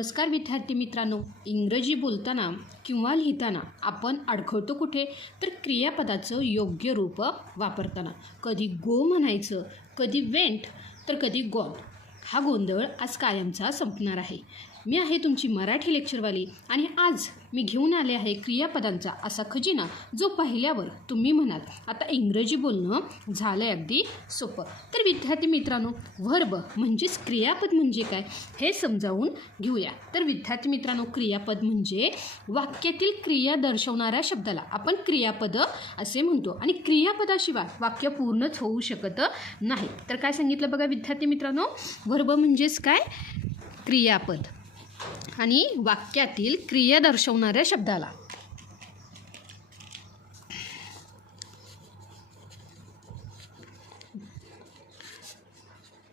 नमस्कार विद्यार्थी मित्रांनो, इंग्रजी बोलताना किंवा लिहिताना आपण अडखळतो कुठे? तर क्रियापदाचं योग्य रूप वापरताना. कधी गो म्हणायचं, कधी वेंट, तर कधी गॉन. हा गोंधळ आज कायमचा संपणार आहे. मी आहे तुमची मराठी लेक्चरवाली आणि आज मी घेऊन आले आहे क्रियापदांचा असा खजिना जो पाहिल्यावर तुम्ही म्हणाल आता इंग्रजी बोलणं झालं आहे अगदी सोपं. तर विद्यार्थी मित्रांनो, व्हर्ब म्हणजेच क्रियापद म्हणजे काय हे समजावून घेऊया. तर विद्यार्थी मित्रांनो, क्रियापद म्हणजे वाक्यातील क्रिया दर्शवणाऱ्या शब्दाला आपण क्रियापद असे म्हणतो आणि क्रियापदाशिवाय वाक्य पूर्णच होऊ शकत नाही. तर काय सांगितलं बघा विद्यार्थी मित्रांनो, व्हर्ब म्हणजेच काय? क्रियापद आणि वाक्यातील क्रिया दर्शवणाऱ्या शब्दाला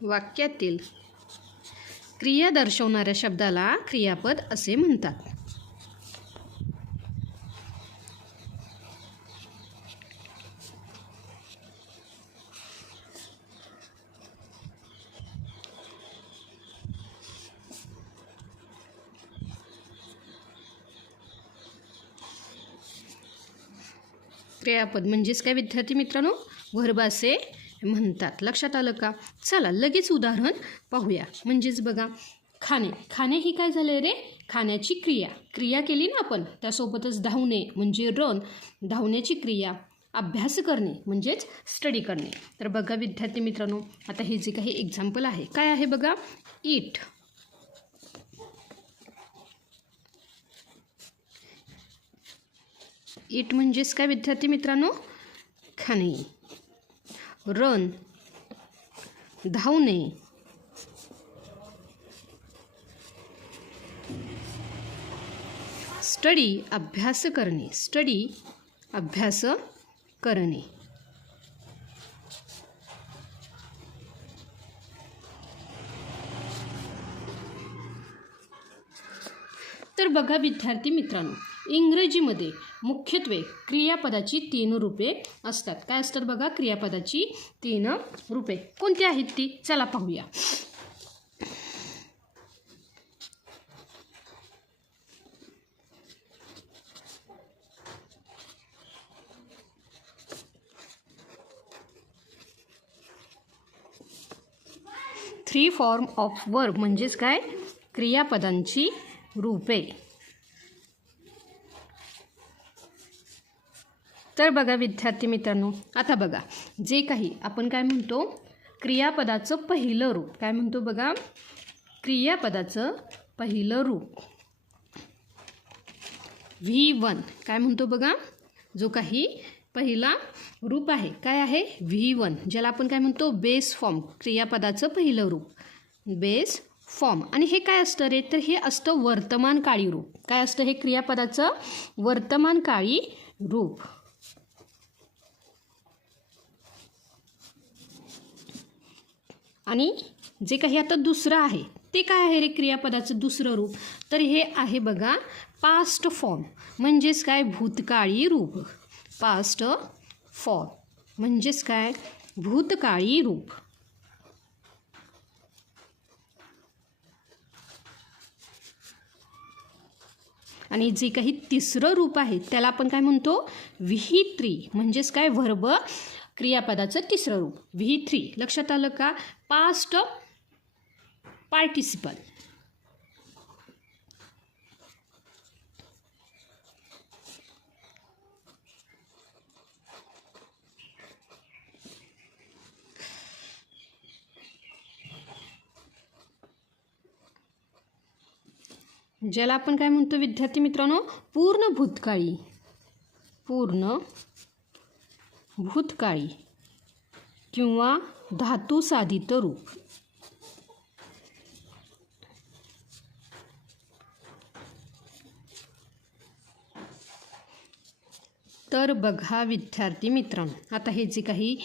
वाक्यातील क्रिया दर्शवणाऱ्या शब्दाला क्रियापद असे म्हणतात. क्रियापद म्हणजेच काय विद्यार्थी मित्रांनो? व्हर्ब असे म्हणतात. लक्षात आलं का? चला लगेच उदाहरण पाहूया. म्हणजेच बघा, खाणे. खाणे ही काय झालं रे? खाण्याची क्रिया केली ना आपण. त्यासोबतच धावणे म्हणजे रन, धावण्याची क्रिया. अभ्यास करणे म्हणजेच स्टडी करणे. तर बघा विद्यार्थी मित्रांनो, आता हे जे काही एक्झाम्पल आहे काय आहे बघा. ईट, ईट म्हणजेच काय विद्यार्थी मित्रांनो? खाणे. रन, धावणे. स्टडी, अभ्यास करणे. स्टडी, अभ्यास करणे. तर बघा विद्यार्थी मित्रांनो, इंग्रजीमध्ये मुख्यत्वे क्रियापदाची 3 रूपे असतात. काय असतात बघा? क्रियापदाची 3 रूपे. कोणती आहेत ती? चला पाहूया. थ्री फॉर्म ऑफ वर्ब म्हणजेच काय? क्रियापदांची रूपे. तर बघा विद्यार्थी मित्रांनो, आता बघा जे काही आपण काय म्हणतो, क्रियापदाचं पहिलं रूप काय म्हणतो बघा. क्रियापदाचं पहिलं रूप V1 काय म्हणतो बघा. जो काही पहिला रूप आहे काय आहे? V1, ज्याला आपण काय म्हणतो? Base form. क्रियापदाचं पहिलं रूप बेस फॉर्म. आणि हे काय असतं रे? तर हे असतं वर्तमानकाळी रूप. काय असतं हे क्रियापदाचं? वर्तमानकाळी रूप. आणि जे काही आता दुसरं आहे ते काय आहे रे क्रियापदाचं दुसरं रूप? तर हे आहे बघा पास्ट फॉर्म. म्हणजेच काय? भूतकाळी रूप. पास्ट फॉर्म म्हणजेच काय? भूतकाळी रूप. आणि जे काही तिसरं रूप आहे त्याला आपण काय म्हणतो? V3 म्हणजेच काय? व्हर्ब क्रियापदाचं तिसरं रूप V3. लक्षात आलं का? Past participle. ज्याला आपण काय म्हणतो विद्यार्थी मित्रांनो? पूर्ण भूतकाळी. पूर्ण भूतकाळी किंवा धातू साधित रूप. तर बघा विद्यार्थी मित्रांनो, आता हे जे काही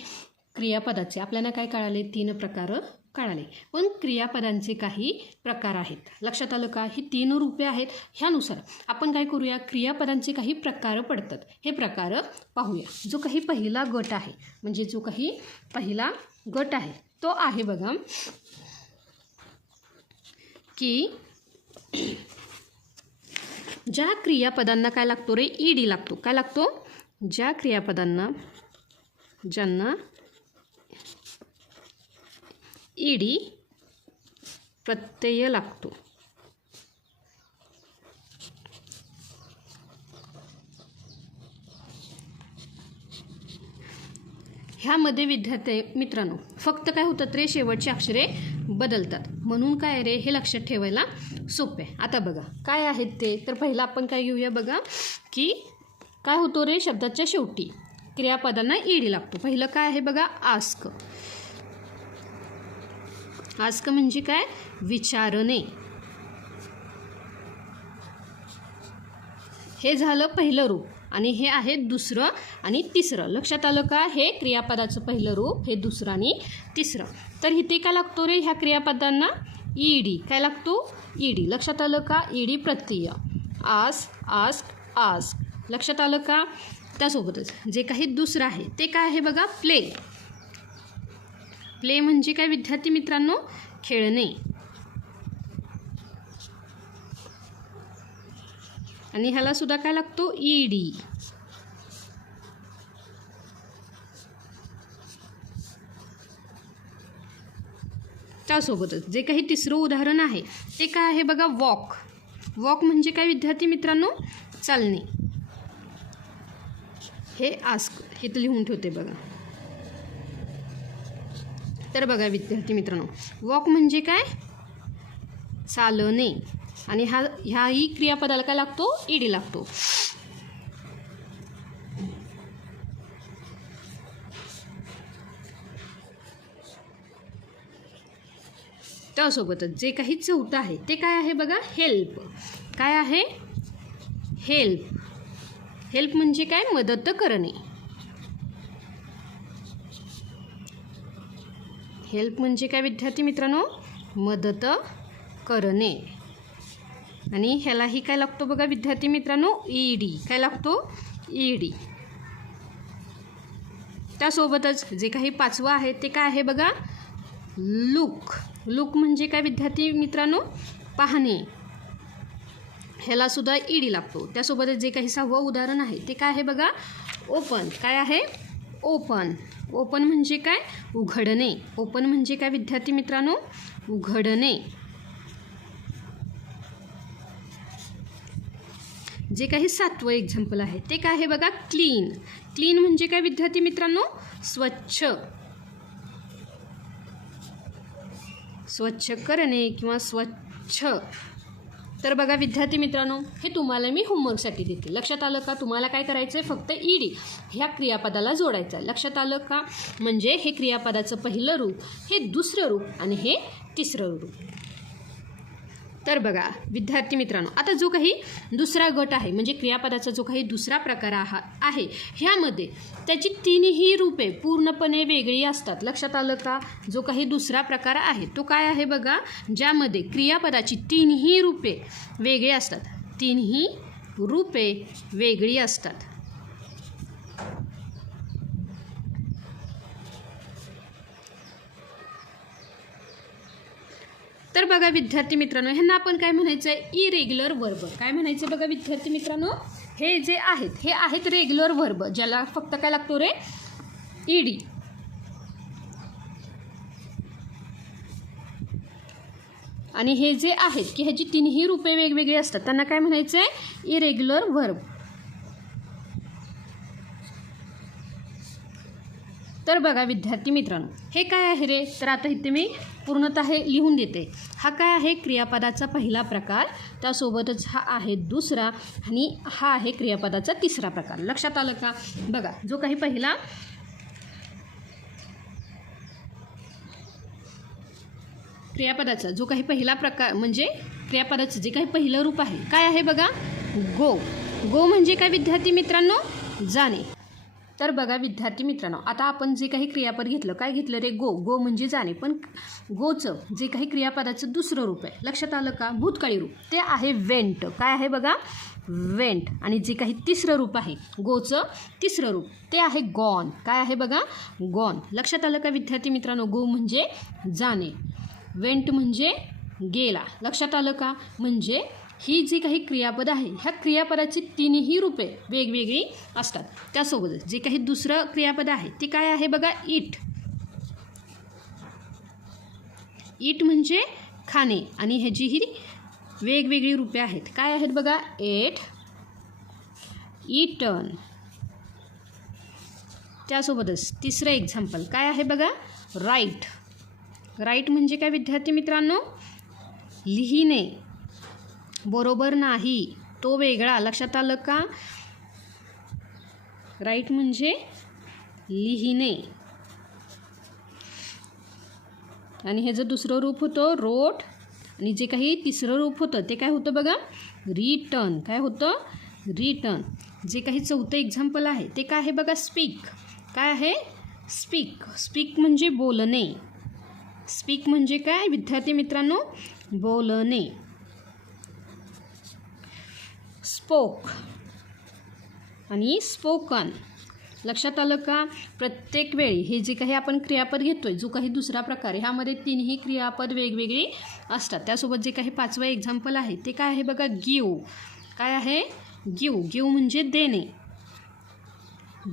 क्रियापदाचे आपल्याला काय कळाले? 3 प्रकार कळाले. पण क्रियापदांचे काही प्रकार आहेत. लक्षात आलं का? ही 3 रूपे आहेत. ह्यानुसार आपण काय करूया? क्रियापदांचे काही प्रकार पडतात. हे प्रकार पाहूया. जो काही पहिला गट आहे म्हणजे जो काही पहिला गट आहे तो आहे बघा की ज्या क्रियापदांना काय लागतो रे, ईडी लागतो. काय लागतो? ज्या क्रियापदांना ज्यांना ईडी प्रत्यय लागतो. ह्यामध्ये विद्यार्थी मित्रांनो फक्त काय होतात रे, शेवटची अक्षरे बदलतात. म्हणून काय रे, हे लक्षात ठेवायला सोपे आहे. आता बघा काय आहेत ते. तर पहिला आपण काय घेऊया बघा, की काय होतो रे, शब्दाच्या शेवटी क्रियापदांना ईडी लागतो. पहिलं काय आहे बघा, आस्क. आस्क म्हणजे काय, विचारणे. हे झालं पहिलं रूप आणि हे आहे दुसरं आणि तिसरं. लक्षात आलं का? हे क्रियापदाचं पहिलं रूप, हे दुसरं आणि तिसरं. तर इथे काय लागतो रे, ह्या क्रियापदांना ईडी. काय लागतो? ईडी. लक्षात आलं का? ईडी प्रत्यय. Ask, ask, ask. लक्षात आलं का? त्यासोबतच जे काही दुसरं आहे ते काय आहे बघा, प्ले. प्ले म्हणजे काय विद्यार्थी मित्रांनो, खेळणे. आणि ह्याला सुद्धा काय लागतो, ईडी. त्यासोबतच जे काही तिसरं उदाहरण आहे ते काय आहे बघा, वॉक. वॉक म्हणजे काय विद्यार्थी मित्रांनो, चालणे. हे आस्क इथं लिहून ठेवते बघा. तर बघा विद्यार्थी मित्रांनो, वॉक म्हणजे काय, चालणे. आणि ह्याही क्रियापदाला काय लागतो, ईडी लागतो. त्यासोबतच जे काही चौथं आहे ते काय आहे बघा, हेल्प. काय आहे, हेल्प. हेल्प म्हणजे काय, मदत करणे. हेल्प म्हणजे काय विद्यार्थी मित्रांनो, मदत करणे. आणि ह्यालाही काय लागतो बघा विद्यार्थी मित्रांनो, ईडी. काय लागतो, ईडी. त्यासोबतच जे काही पाचवं आहे ते काय आहे बघा, लुक. लुक म्हणजे काय विद्यार्थी मित्रांनो, पाहणे. ह्याला सुद्धा ईडी लागतो. त्यासोबतच जे काही सहावं उदाहरण आहे ते काय आहे बघा, ओपन. काय आहे, ओपन. ओपन म्हणजे काय, उघडणे. ओपन म्हणजे काय विद्यार्थी मित्रांनो, उघडणे. जे काही सातवं एक्झाम्पल आहे ते काय आहे बघा, क्लीन. क्लीन म्हणजे काय विद्यार्थी मित्रांनो, स्वच्छ. स्वच्छ करणे किंवा स्वच्छ. तर बघा विद्यार्थी मित्रांनो, हे तुम्हाला मी होमवर्कसाठी देते. लक्षात आलं का? तुम्हाला काय करायचं आहे, फक्त ईडी ह्या क्रियापदाला जोडायचं आहे. लक्षात आलं का? म्हणजे हे क्रियापदाचं पहिलं रूप, हे दुसरं रूप आणि हे तिसरं रूप. तर बघा विद्यार्थी मित्रांनो, आता जो काही दुसरा गट आहे म्हणजे क्रियापदाचा जो काही दुसरा प्रकार आहे ह्यामध्ये त्याची तीनही रूपे पूर्णपणे वेगळी असतात. लक्षात आलं का? जो काही दुसरा प्रकार आहे तो काय आहे बघा, ज्यामध्ये क्रियापदाची तीनही रूपे वेगळी असतात. तीनही रूपे वेगळी असतात. तर बघा विद्यार्थी मित्रांनो, ह्यांना आपण काय म्हणायचं आहे, इरेग्युलर वर्ब. काय म्हणायचं बघा विद्यार्थी मित्रांनो, हे जे आहेत हे आहेत रेग्युलर वर्ब, ज्याला फक्त काय लागतो रे, ईडी. आणि हे जे आहेत की ह्याची तीनही रूपे वेगवेगळी असतात त्यांना काय म्हणायचं आहे, इरेग्युलर वर्ब. तर बघा विद्यार्थी मित्रांनो, हे काय आहे रे, तर आता इथे मी पूर्णतः हे लिहून देते. हा काय आहे, क्रियापदाचा पहिला प्रकार. त्यासोबतच हा आहे दुसरा आणि हा आहे क्रियापदाचा तिसरा प्रकार. लक्षात आलं का? बघा जो काही पहिला क्रियापदाचा जो काही पहिला प्रकार म्हणजे क्रियापदाचं जे काही पहिलं रूप आहे काय आहे बघा, गो. गो म्हणजे काय विद्यार्थी मित्रांनो, जाणे. तर बघा विद्यार्थी मित्रांनो, आता आपण जे काही क्रियापद घेतलं, काय घेतलं रे, गो. गो म्हणजे जाणे. पण गोचं जे काही क्रियापदाचं दुसरं रूप आहे, लक्षात आलं का, भूतकाळी रूप, ते आहे वेंट. काय आहे बघा, वेंट. आणि जे काही तिसरं रूप आहे गोचं तिसरं रूप ते आहे गॉन. काय आहे बघा, गॉन. लक्षात आलं का विद्यार्थी मित्रांनो, गो म्हणजे जाणे, वेंट म्हणजे गेला. लक्षात आलं का? म्हणजे ही जी काही क्रियापद आहे ह्या क्रियापदाची तिन्ही रूपे वेगवेगळी असतात. त्यासोबतच जे काही दुसरं क्रियापद आहे ते काय आहे बघा, ईट. ईट म्हणजे खाणे आणि ह्याची ही वेगवेगळी रूपे आहेत. काय आहेत बघा, एट, ईटन. त्यासोबतच तिसरं एक्झाम्पल काय आहे बघा, राईट. राईट म्हणजे काय विद्यार्थी मित्रांनो, लिहिणे. बरोबर नाही, तो वेगळा. लक्षात आलं का? राईट म्हणजे लिहिणे. आणि ह्याचं दुसरं रूप होतं रोट. आणि जे काही तिसरं रूप होतं ते काय होतं बघा, रिटर्न. काय होतं, रिटर्न. जे काही चौथं एक्झाम्पल आहे ते काय आहे बघा, स्पीक. काय आहे, स्पीक. स्पीक म्हणजे बोलणे. स्पीक म्हणजे काय विद्यार्थी मित्रांनो, बोलणे. स्पोक आणि स्पोकन. लक्षात आलं का? प्रत्येक वेळी हे जे काही आपण क्रियापद घेतोय, जो काही दुसरा प्रकार आहे, ह्यामध्ये तिन्ही क्रियापद वेगवेगळी असतात. त्यासोबत जे काही पाचवं एक्झाम्पल आहे ते काय आहे बघा, गिव. काय आहे, गिव. गिव म्हणजे देणे.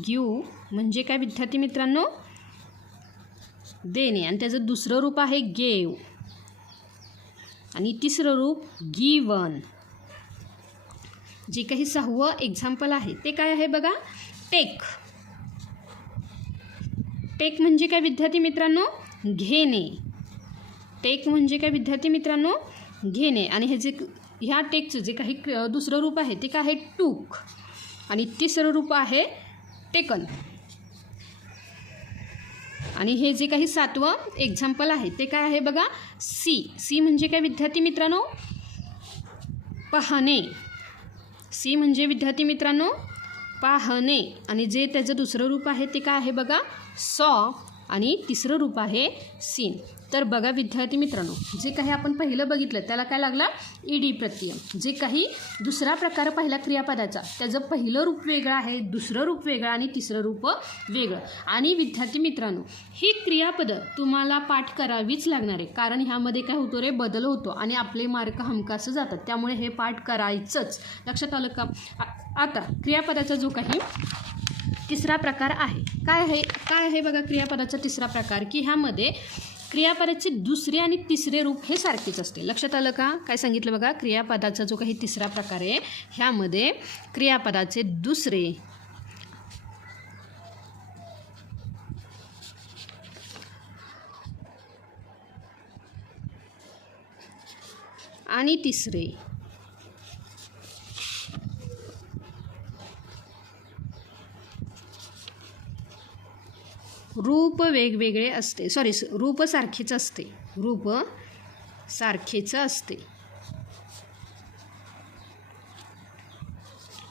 गिव म्हणजे काय विद्यार्थी मित्रांनो, देणे. आणि त्याचं दुसरं रूप आहे गेव. आणि तिसरं रूप गिवन. जे काही सहावं एक्झाम्पल आहे ते काय आहे बघा, टेक. टेक म्हणजे काय विद्यार्थी मित्रांनो, घेणे. टेक म्हणजे काय विद्यार्थी मित्रांनो, घेणे. आणि ह्या टेकचं जे काही दुसरं रूप आहे ते काय आहे, टूक. आणि तिसरं रूप आहे टेकन. आणि हे जे काही सातवं एक्झाम्पल आहे ते काय आहे बघा, सी. सी म्हणजे काय विद्यार्थी मित्रांनो, पाहणे. सी म्हणजे विद्यार्थी मित्रांनो, पाहणे. आणि जे त्याचं दुसरं रूप आहे ते काय आहे बघा, सॉ. आणि तिसरं रूप आहे सीन. तर बघा विद्यार्थी मित्रांनो, जे काही आपण पहिलं बघितलं त्याला काय लागला, ईडी प्रत्यय. जे काही दुसरा प्रकार पहिला क्रियापदाचा, त्याचं पहिलं रूप वेगळं आहे, दुसरं रूप वेगळं आणि तिसरं रूप वेगळं. आणि विद्यार्थी मित्रांनो, ही क्रियापदं तुम्हाला पाठ करावीच लागणार आहे, कारण ह्यामध्ये काय होतो रे, बदल होतो आणि आपले मार्क हमखास जातात. त्यामुळे हे पाठ करायचंच. लक्षात आलं का? आता क्रियापदाचा जो काही तिसरा प्रकार आहे, काय आहे बघा क्रियापदाचा तिसरा प्रकार, की ह्यामध्ये क्रियापदाचे दुसरे आणि तिसरे रूप हे सारखेच असते. लक्षात आलं का? काय सांगितलं बघा, क्रियापदाचा जो काही तिसरा प्रकार आहे ह्यामध्ये क्रियापदाचे दुसरे आणि तिसरे रूप वेगवेगळे असते. रूप सारखेच असते. रूप सारखेच असते.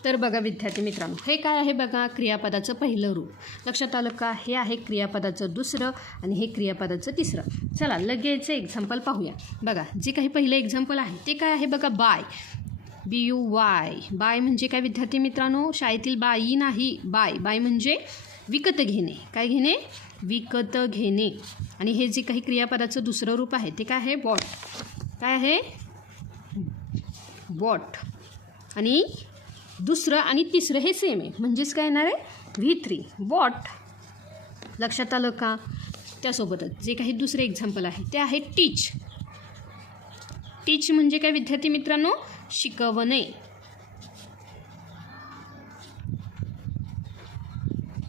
तर बघा विद्यार्थी मित्रांनो, हे काय आहे बघा, क्रियापदाचं पहिलं रूप. लक्षात आलं का? हे आहे क्रियापदाचं दुसरं आणि हे क्रियापदाचं तिसरं. चला लगेच एक्झाम्पल पाहूया. बघा जे काही पहिलं एक्झाम्पल आहे ते काय आहे बघा, बाय. BUY. बाय म्हणजे काय विद्यार्थी मित्रांनो, शाळेतील बाई नाही, बाय. बाय म्हणजे विकत घेणे. काय घेणे, विकत घेणे. आणि हे जे काही क्रियापदाचं दुसरं रूप आहे ते काय आहे, बॉट. काय आहे, बॉट. आणि दुसरं आणि तिसरं हे सेम आहे, म्हणजेच काय येणार आहे, V3, बॉट. लक्षात आलं का? त्यासोबतच जे काही दुसरे एक्झाम्पल आहे ते आहे टीच. टीच म्हणजे काय विद्यार्थी मित्रांनो, शिकवणे.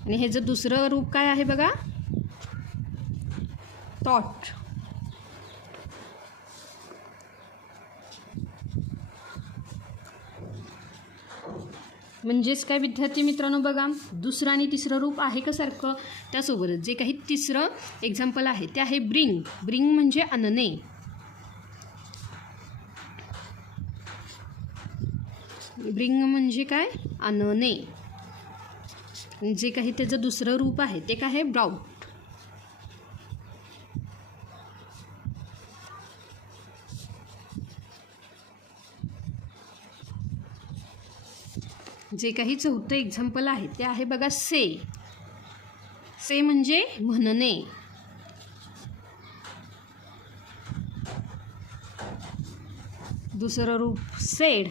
आणि ह्याचं दुसरं रूप काय आहे बघा, टॉट. म्हणजेच काय विद्यार्थी मित्रांनो, बघा दुसरं आणि तिसरं रूप आहे का सारखं. त्यासोबतच जे काही तिसरं एक्झाम्पल आहे ते आहे ब्रिंग. ब्रिंग म्हणजे आणणे. ब्रिंग म्हणजे काय, आणणे. जे काही त्याचं दुसरं रूप आहे ते काय आहे, ब्राउट. जे काही चौथं एक्झाम्पल आहे ते आहे बघा से. से म्हणजे म्हणणे. दुसरं रूप सेड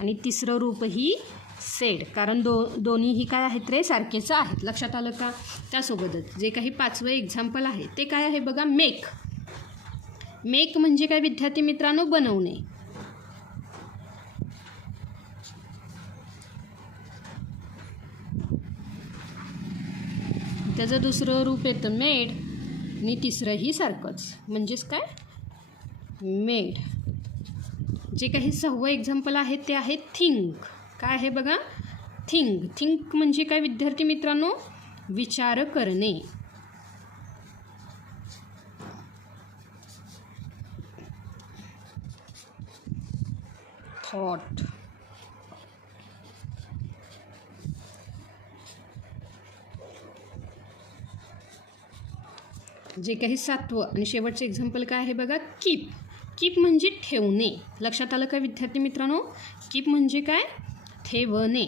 आणि तिसरं रूपही सेड, कारण दोन्हीही काय आहेत रे, सारखेच आहेत. लक्षात आलं का? त्यासोबतच जे काही 5वं एक्झाम्पल आहे ते काय आहे बघा, मेक. मेक म्हणजे काय विद्यार्थी मित्रांनो, बनवणे. त्याचं दुसरं रूप येतं मेड आणि तिसरंही सारखंच, म्हणजेच काय, मेड. जे काही 6वं एक्झाम्पल आहे ते आहे थिंक. काय आहे बघा, थिंक. थिंक म्हणजे काय विद्यार्थी मित्रांनो, विचार करणे. थॉट. जे काही 7वं आणि शेवटचं एक्झाम्पल काय आहे बघा, कीप. कीप म्हणजे ठेवणे. लक्षात आलं का विद्यार्थी मित्रांनो? कीप म्हणजे काय, ठेवणे.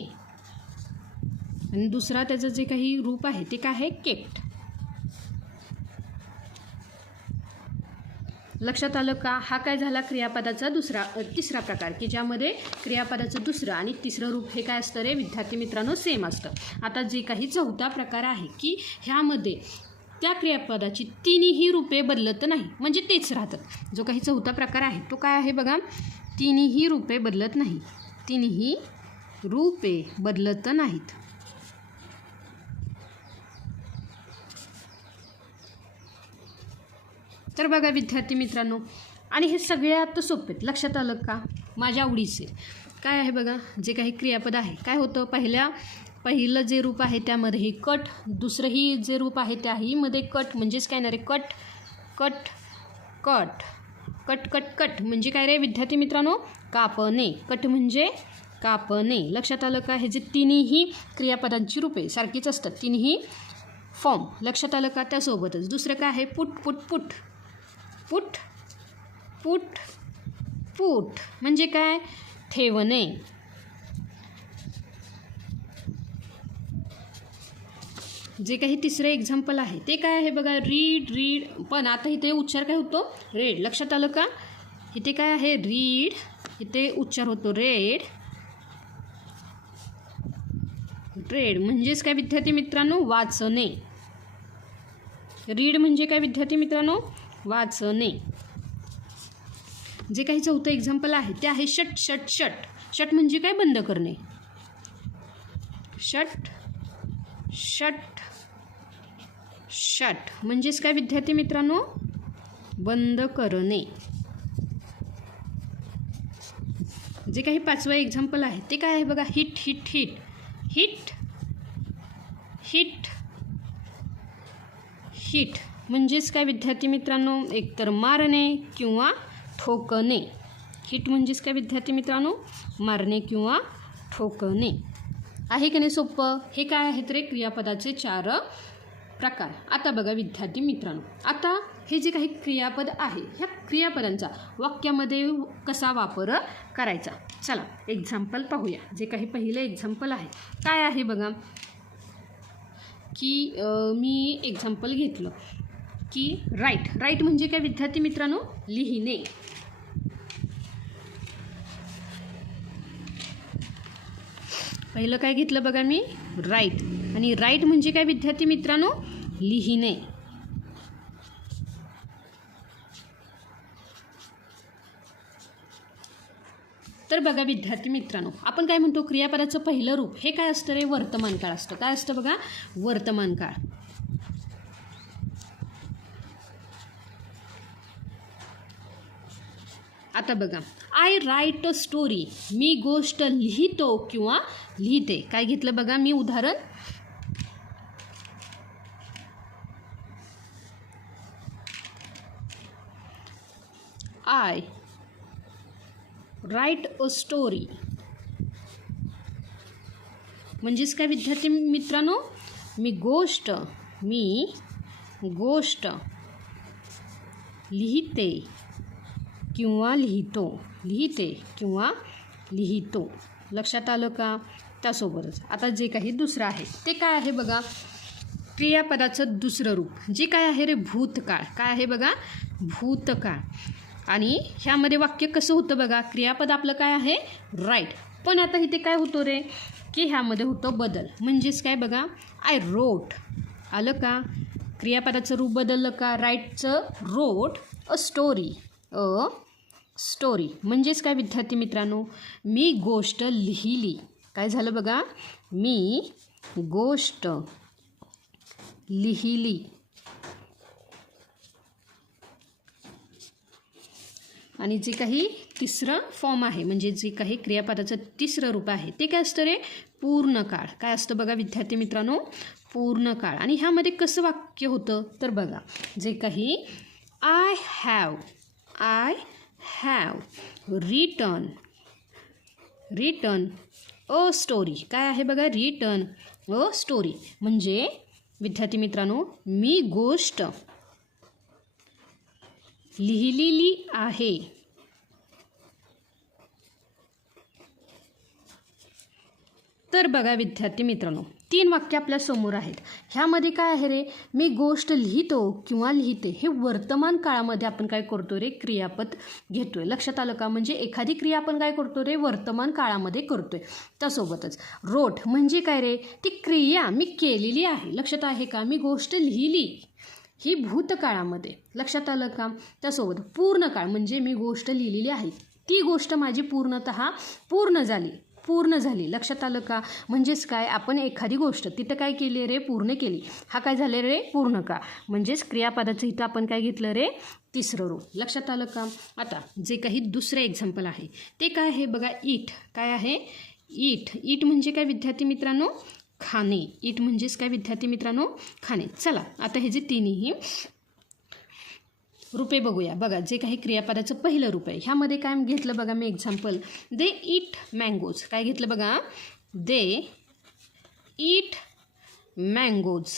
आणि दुसरा त्याचं जे काही रूप आहे ते काय आहे, केप्ट. लक्षात आलं का? हा काय झाला क्रियापदाचा तिसरा प्रकार, की ज्यामध्ये क्रियापदाचं दुसरं आणि तिसरं रूप हे काय असतं रे विद्यार्थी मित्रांनो, सेम असतं. आता जे काही 4था प्रकार आहे की ह्यामध्ये त्या क्रियापदाची तिन्ही रूपे बदलत नाही, म्हणजे तेच राहतात. जो काही 4था प्रकार आहे तो काय आहे बघा, तिन्ही रूपे बदलत नाही. तिन्ही रूपे बदलत नाहीत. तर बघा विद्यार्थी मित्रांनो, आणि हे सगळ्यात सोपे, लक्षात आलं का? माझ्या आवडीचे काय आहे बघा, जे काही क्रियापद आहे काय होतं, पहिलं जे रूप आहे त्यामध्ये कट, दुसरंही जे रूप आहे त्याही मध्ये कट, म्हणजेच काय ना रे, cut cut cut cut cut cut म्हणजे काय रे विद्यार्थी मित्रांनो, कापणे. कट म्हणजे कापणे. लक्षात आलं का? हे जे तिन्ही क्रियापदांची रूपे सारखीच असतात, तिन्ही फॉर्म. लक्षात आलं का? त्यासोबतच दुसरं काय आहे, put put put put put put म्हणजे काय, ठेवणे. जे काही तिसरं एक्झाम्पल आहे ते काय आहे बघा, रीड. रीड, पण आता इथे उच्चार काय होतो, रेड. लक्षात आलं का? इथे काय आहे, रीड, इथे उच्चार होतो रेड. रेड म्हणजेच काय विद्यार्थी मित्रांनो, वाचणे. रीड म्हणजे काय विद्यार्थी मित्रांनो, वाचणे. जे काही 4थं एक्झाम्पल आहे ते आहे शट. शट शट शट म्हणजे काय, बंद करणे. शट शट शट म्हणजेच काय विद्यार्थी मित्रांनो, बंद करणे. जे काही 5वं एक्झाम्पल आहे ते काय आहे बघा, hit. Hit hit hit hit hit म्हणजेच काय विद्यार्थी मित्रांनो, एकतर मारणे किंवा ठोकणे. हिट म्हणजेच काय विद्यार्थी मित्रांनो, मारणे किंवा ठोकणे. आहे की नाही सोपं? हे काय आहेत रे क्रियापदाचे 4 प्रकार. आता बघा विद्यार्थी मित्रांनो, आता हे जे काही क्रियापद आहे ह्या क्रियापदांचा वाक्यामध्ये कसा वापर करायचा. चला एक्झाम्पल पाहूया. जे काही पहिलं एक्झाम्पल आहे काय आहे बघा, की मी एक्झाम्पल घेतलं की राईट. राईट म्हणजे काय विद्यार्थी मित्रांनो, लिहिणे. पहिलं काय घेतलं बघा मी, राईट. आणि राईट म्हणजे काय विद्यार्थी मित्रांनो, लिहिणे. तर बघा विद्यार्थी मित्रांनो, आपण काय म्हणतो, क्रियापदाचं पहिलं रूप हे काय असतं रे, वर्तमान काळ असतं. काय असतं बघा, वर्तमान काळ. आता बघा, आय राईट अ स्टोरी. मी गोष्ट लिहितो किंवा लिहिते. काय घेतलं बघा मी उदाहरण, आय राईट अ स्टोरी. म्हणजेच काय विद्यार्थी मित्रांनो, मी गोष्ट लिहिते किंवा लिहितो. लिहिते किंवा लिहितो. लक्षात आलं का? त्यासोबतच आता जे काही दुसरं आहे ते काय आहे बघा, क्रियापदाचं दुसरं रूप जे काय आहे रे, भूतकाळ. काय आहे बघा, भूतकाळ. आणि ह्यामध्ये वाक्य कसं होतं बघा, क्रियापद आपलं काय आहे राईट. पण आता इथे काय होतं रे की ह्यामध्ये होतं बदल. म्हणजेच काय बघा, आय रोट. आलं का, क्रियापदाचं रूप बदललं का, राईटचं wrote a story. A story म्हणजेच काय विद्यार्थी मित्रांनो, मी गोष्ट लिहिली. काय झालं बघा, मी गोष्ट लिहिली. आणि जे काही तिसरं फॉर्म आहे म्हणजे जे काही क्रियापदाचं तिसरं रूप आहे ते काय असतं रे, पूर्णकाळ. काय असतं बघा विद्यार्थी मित्रांनो, पूर्णकाळ. आणि ह्यामध्ये कसं वाक्य होतं तर बघा, जे काही I have written a story. काय आहे बघा, रिटन अ स्टोरी म्हणजे विद्यार्थी मित्रांनो, मी गोष्ट लिहिलेली आहे. तर बघा विद्यार्थी मित्रांनो, 3 वाक्य आपल्या समोर आहेत. ह्यामध्ये काय आहे रे, मी गोष्ट लिहितो किंवा लिहिते. हे वर्तमान काळामध्ये आपण काय करतो रे, क्रियापद घेतोय. लक्षात आलं का, म्हणजे एखादी क्रिया आपण काय करतो रे, वर्तमान काळामध्ये करतोय. त्यासोबतच रोट म्हणजे काय रे, ती क्रिया मी केलेली आहे. लक्षात आहे का, मी गोष्ट लिहिली ही भूतकाळामध्ये. लक्षात आलं का. त्यासोबत पूर्णकाळ म्हणजे मी गोष्ट लिहिलेली आहे, ती गोष्ट माझी पूर्णतः पूर्ण झाली. लक्षात आलं का. म्हणजेच काय, आपण एखादी गोष्ट तिथं काय केली रे, पूर्ण केली. हा काय झाले रे, पूर्णकाळ. म्हणजेच क्रियापदाचं इथं आपण काय घेतलं रे, तिसरं रूप. लक्षात आलं का. आता जे काही दुसरं एक्झाम्पल आहे ते काय आहे बघा, ईट. काय आहे, ईट म्हणजे काय विद्यार्थी मित्रांनो, खाणे. ईट म्हणजेच काय विद्यार्थी मित्रांनो, खाणे. चला आता हे जे तिन्ही रूपे बघूया. बघा, जे काही क्रियापदाचं पहिलं रूप आहे ह्यामध्ये काय घेतलं बघा मी एक्झाम्पल, दे ईट मँगोज. काय घेतलं बघा, दे ईट मँगोज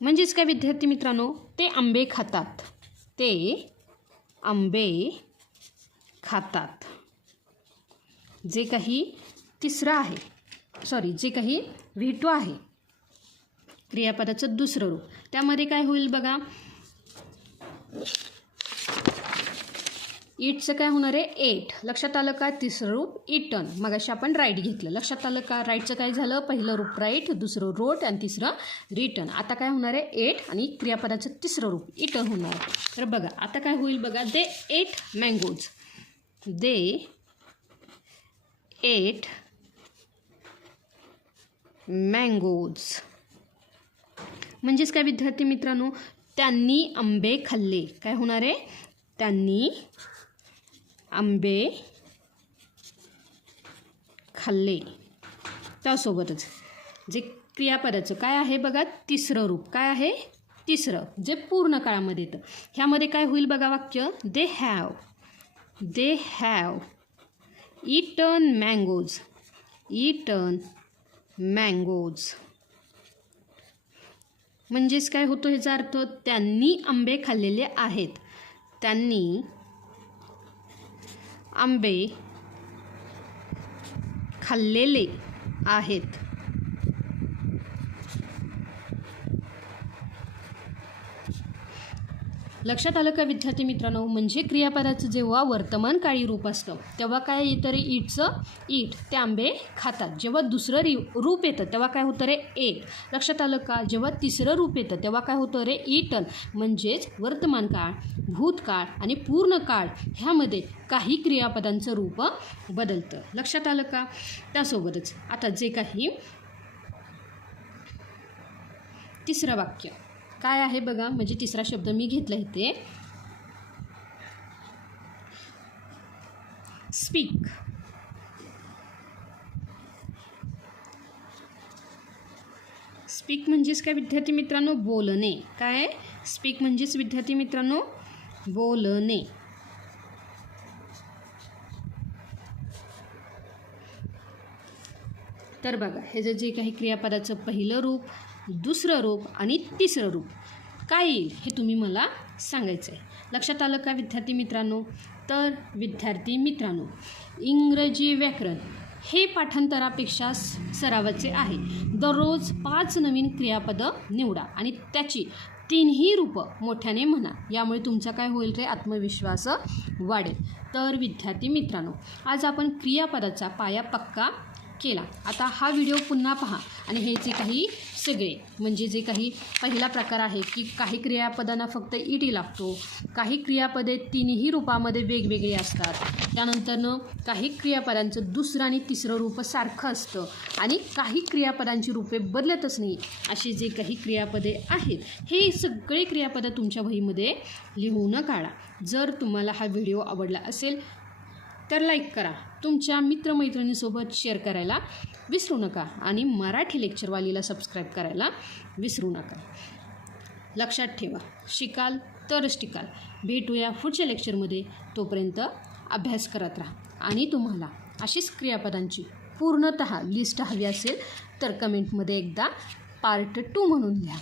म्हणजेच काय विद्यार्थी मित्रांनो, ते आंबे खातात. जे काही तिसरं आहे, जे काही व्हिटो आहे क्रियापदाचं दुसरं रूप, त्यामध्ये काय होईल बघा, ईटचं काय होणार आहे, एट. लक्षात आलं का. तिसरं रूप इटन. मगाशी आपण राईट घेतलं. लक्षात आलं का. राईटचं काय झालं, पहिलं रूप राईट, दुसरं रोट आणि तिसरं रिटन. आता काय होणार आहे, एट आणि क्रियापदाचं तिसरं रूप इटन होणार आहे. तर बघा आता काय होईल बघा, दे एट मँगोज. दे एट मँगोज म्हणजेच काय विद्यार्थी मित्रांनो, त्यांनी आंबे खाल्ले. काय होणार आहे, त्यांनी आंबे खाल्ले. त्यासोबतच जे क्रियापदाचं काय आहे बघा, तिसरं रूप. काय आहे, तिसरं, जे पूर्ण काळामध्ये येतं. ह्यामध्ये काय होईल बघा वाक्य, दे हॅव इटन मँगोज म्हणजेच काय होतो ह्याचा अर्थ, त्यांनी आंबे खाल्लेले आहेत. त्यांनी आंबे खाल्लेले आहेत. लक्षात आलं का विद्यार्थी मित्रांनो. म्हणजे क्रियापदाचं जेव्हा वर्तमान काळी रूप असतं तेव्हा काय येतं रे, ईट ते आंबे खातात. जेव्हा दुसरं रूप येतं तेव्हा काय होतं रे, एट. लक्षात आलं का. जेव्हा तिसरं रूप येतं तेव्हा काय होतं रे, ईटन. म्हणजेच वर्तमान काळ, भूतकाळ आणि पूर्णकाळ ह्यामध्ये काही क्रियापदांचं रूप बदलतं. लक्षात आलं का. त्यासोबतच आता जे काही तिसरं वाक्य काय आहे बघा, म्हणजे तिसरा शब्द मी घेतला इथे, स्पीक. स्पीक म्हणजेच काय विद्यार्थी मित्रांनो, बोलणे. काय, स्पीक म्हणजेच विद्यार्थी मित्रांनो बोलणे. तर बघा हे जे काही क्रियापदाचं पहिलं रूप, दुसरं रूप आणि तिसरं रूप काय येईल हे तुम्ही मला सांगायचं आहे. लक्षात आलं का विद्यार्थी मित्रांनो. तर विद्यार्थी मित्रांनो, इंग्रजी व्याकरण हे पाठांतरापेक्षा सरावाचे आहे. दररोज 5 नवीन क्रियापदं निवडा आणि त्याची तीनही रूपं मोठ्याने म्हणा. यामुळे तुमचा काय होईल रे, आत्मविश्वास वाढेल. तर विद्यार्थी मित्रांनो, आज आपण क्रियापदाचा पाया पक्का केला. आता हा व्हिडिओ पुन्हा पहा आणि हे जे काही सगळे म्हणजे जे काही पहिला प्रकार आहे की काही क्रियापदांना फक्त ईटी लागतो, काही क्रियापदे तीनही रूपामध्ये वेगवेगळी असतात, त्यानंतरनं काही क्रियापदांचं दुसरं आणि तिसरं रूप सारखं असतं आणि काही क्रियापदांची रूपे बदलतच नाही, असे जे काही क्रियापदे आहेत हे सगळे क्रियापदं तुमच्या वहीमध्ये लिहून काढा. जर तुम्हाला हा व्हिडिओ आवडला असेल तर लाईक करा, तुमच्या मित्रमैत्रिणींसोबत शेअर करायला विसरू नका आणि मराठी लेक्चरवालीला सबस्क्राईब करायला विसरू नका. लक्षात ठेवा, शिकाल तरच टिकाल. भेटूया पुढच्या लेक्चरमध्ये. तोपर्यंत अभ्यास करत राहा आणि तुम्हाला अशीच क्रियापदांची पूर्णतः लिस्ट हवी असेल तर कमेंटमध्ये एकदा पार्ट 2 म्हणून लिहा.